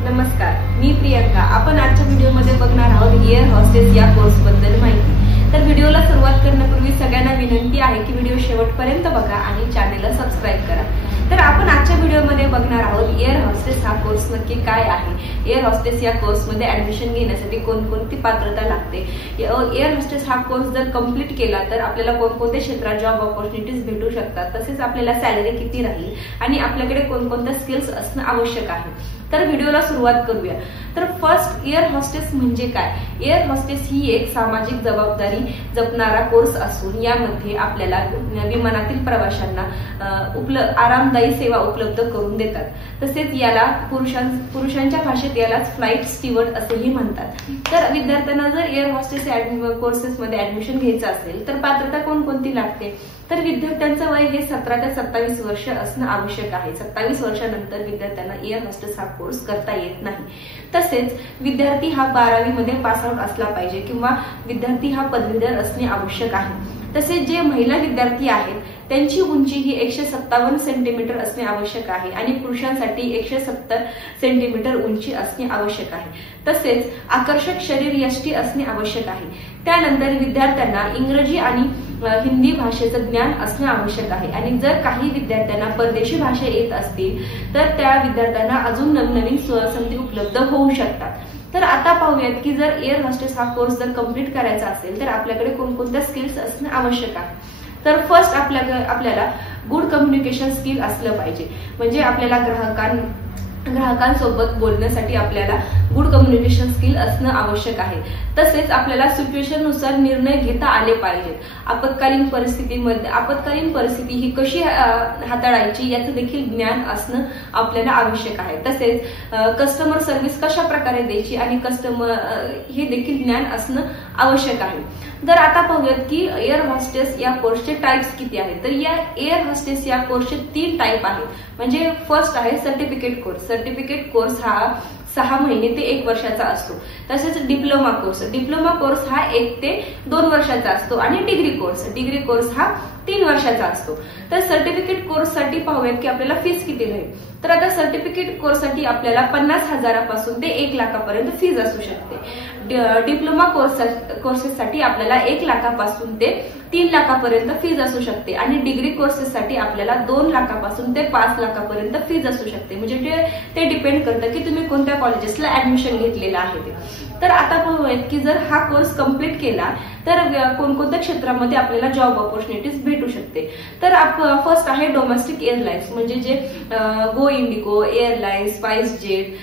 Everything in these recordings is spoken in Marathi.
नमस्कार, मी प्रियंका। आपण आजच्या व्हिडिओमध्ये बघणार आहोत एअर हॉस्टेस या कोर्स बद्दल माहिती। तर व्हिडिओला सुरुवात करण्यापूर्वी सगळ्यांना विनंती आहे की व्हिडिओ शेवटपर्यंत बघा आणि चॅनलला सबस्क्राइब करा। तर आपण आजच्या व्हिडिओमध्ये बघणार आहोत एअर हॉस्टेस हा कोर्स नक्की काय आहे, एअर हॉस्टेस या कोर्समध्ये ऍडमिशन घेण्यासाठी कोणकोणती पात्रता लागते, एअर हॉस्टेस हा कोर्स जर कंप्लीट केला तर आपल्याला कोणकोणत्या क्षेत्रात जॉब ऑपॉर्च्युनिटीज भेटू शकतात, तसेच आपल्याला सॅलरी किती राहील आणि आपल्याकडे कोणकोणत्या स्किल्स असणं आवश्यक आहे। तर व्हिडिओला सुरुवात करूया। तर फर्स्ट, एअर हॉस्टेस म्हणजे काय? एअर हॉस्टेस ही एक सामाजिक जबाबदारी जपणारा कोर्स असून यामध्ये आपल्याला विमानातील प्रवाशांना आरामदायी सेवा उपलब्ध करून देतात। तसेच याला पुरुषांच्या भाषेत याला फ्लाइट स्टीवर्ड असेही म्हणतात। तर विद्यार्थ्यांना जर एअर हॉस्टेस कोर्सेसमध्ये ऍडमिशन घ्यायचं असेल तर पात्रता कोणकोणती लागते? तर विद्यार्थ्यांचं वय हे 17 ते 27 वर्ष असणं आवश्यक आहे। 27 वर्षानंतर विद्यार्थ्यांना एअर हॉस्टेस हा कोर्स करता येत नाही। तसेच विद्यार्थी हा 12वी मध्ये पास आउट असला पाहिजे किंवा विद्यार्थी हा पदवीधर असणे आवश्यक आहे। तसेच जे महिला विद्यार्थी आहेत त्यांची उंची ही 157 सेंटीमीटर असणे आवश्यक आहे आणि पुरुषांसाठी 170 सेंटीमीटर उंची असणे आवश्यक आहे। तसेच आकर्षक शरीर यष्टी असणे आवश्यक आहे। त्यानंतर विद्यार्थ्यांना इंग्रजी आणि हिंदी भाषेचं ज्ञान असणे आवश्यक आहे आणि जर काही विद्यार्थ्यांना परदेशी भाषा येत असतील तर त्या विद्यार्थ्यांना अजून नवनवीन संधी उपलब्ध होऊ शकतात। तर आता पाहूयात की जर एअर हॉस्टेस हा कोर्स जर कंप्लीट करायचा असेल तर आपल्याकडे कोणकोणत्या स्किल्स असणे आवश्यक आहे। तर फर्स्ट आपल्याला गुड कम्युनिकेशन स्किल असलं पाहिजे, म्हणजे आपल्याला ग्राहकांसोबत बोलण्यासाठी आपल्याला गुड कम्युनिकेशन स्किल असणं आवश्यक आहे। तसेच आपल्याला सिच्युएशन नुसार निर्णय घेता आले पाहिजेत। आपत्कालीन परिस्थिती ही कशी हाताळायची याचं देखील ज्ञान असणं आपल्याला आवश्यक आहे। तसेच कस्टमर सर्व्हिस कशा प्रकारे द्यायची आणि कस्टमर हे देखील ज्ञान असणं आवश्यक आहे। तर आता पाहूयात की एअर हॉस्टेस या कोर्सचे टाइप्स किती आहेत। तर या एअर हॉस्टेस या कोर्सचे 3 टाइप आहेत। म्हणजे फर्स्ट आहे सर्टिफिकेट कोर्स। सर्टिफिकेट कोर्स हा 6 महिने ते 1 वर्षाचा असतो। तसेच डिप्लोमा कोर्स हा 1 ते 2 वर्षाचा असतो आणि डिग्री कोर्स हा 3 वर्षाचा असतो। तर सर्टिफिकेट कोर्स साठी पाहूयात की आपल्याला फीस किती राहील। तर आता सर्टिफिकेट कोर्स साठी आपल्याला 50,000 पासून ते 1 लाखापर्यंत फीस असू शकते। डिप्लोमा कोर्सेससाठी आपल्याला 1 लाखापासून ते 3 लाखापर्यंत फीज असू शकते आणि डिग्री कोर्सेससाठी आपल्याला 2 लाखापासून ते 5 लाखापर्यंत फीज असू शकते। म्हणजे ते डिपेंड करतं की तुम्ही कोणत्या कॉलेजेसला ऍडमिशन घेतलेलं आहे ते। तर आता पाहूयात की जर हा कोर्स कंप्लीट केला तर कोणकोणत्या क्षेत्रामध्ये आपल्याला जॉब ऑपॉर्च्युनिटीज भेटू शकते। तर फर्स्ट आहे डोमेस्टिक एअरलाइन्स, म्हणजे जे गो इंडिगो एअरलाइन्स, स्पाइस जेट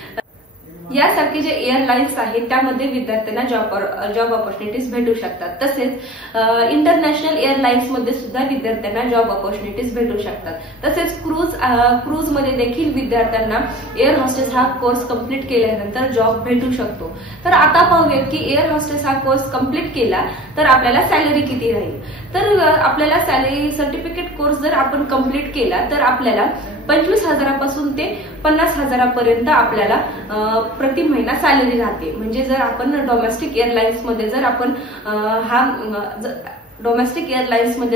यासारखे जे एअरलाइन्स आहेत त्यामध्ये विद्यार्थ्यांना जॉब ऑपॉर्च्युनिटीज भेटू शकतात। तसेच इंटरनॅशनल एअरलाइन्स मध्ये सुद्धा विद्यार्थ्यांना जॉब ऑपॉर्च्युनिटीज भेटू शकतात। तसेच क्रूज मध्ये देखील विद्यार्थ्यांना एअर हॉस्टेस हा कोर्स कंप्लीट केल्यानंतर जॉब भेटू शकतो। तर आता पाहूयात की एअर हॉस्टेस हा कोर्स कंप्लीट केला तर आपल्याला सॅलरी किती राहील। तर आपल्याला सॅलरी सर्टिफिकेट कोर्स जर आपण कंप्लीट केला तर आपल्याला 25,000 पासून ते 50,000 पर्यंत आपल्याला प्रति महिना सॅलरी राहते। म्हणजे जर आपण डोमेस्टिक एअरलाइन्स मध्ये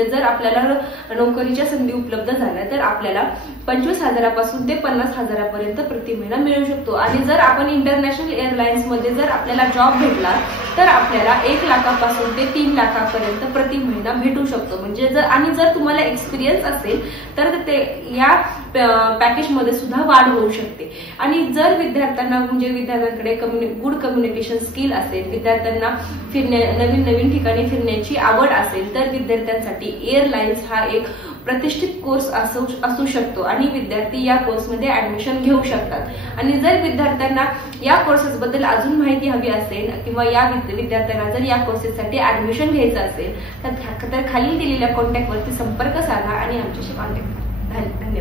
जर आपल्याला नोकरीच्या संधी उपलब्ध झाल्या तर आपल्याला 25,000 पासून ते 50,000 पर्यंत प्रति महिना मिळू शकतो। आणि जर आपण इंटरनॅशनल एअरलाइन्स मध्ये जर आपल्याला जॉब भेटला तर आपल्याला 1 लाखापासून ते 3 लाखापर्यंत प्रति महिना भेटू शकतो। म्हणजे जर तुम्हाला एक्सपिरियन्स असेल तर ते या पॅकेज मध्ये सुद्धा वाढ होऊ शकते। आणि जर विद्यार्थ्यांकडे गुड कम्युनिकेशन स्किल असेल, विद्यार्थ्यांना नवीन ठिकाणी फिरण्याची आवड असेल तर विद्यार्थ्यांसाठी एअरलाइन्स हा एक प्रतिष्ठित कोर्स असू शकतो आणि विद्यार्थी या कोर्समध्ये ऍडमिशन घेऊ शकतात। आणि जर विद्यार्थ्यांना या कोर्सेस बद्दल अजून माहिती हवी असेल किंवा या विद्यार्थ्यांना जर या कोर्सेससाठी ऍडमिशन घ्यायचं असेल तर खाली दिलेल्या कॉन्टॅक्ट वरती संपर्क साधा आणि आमच्याशी कॉन्टॅक्ट करा। धन्यवाद।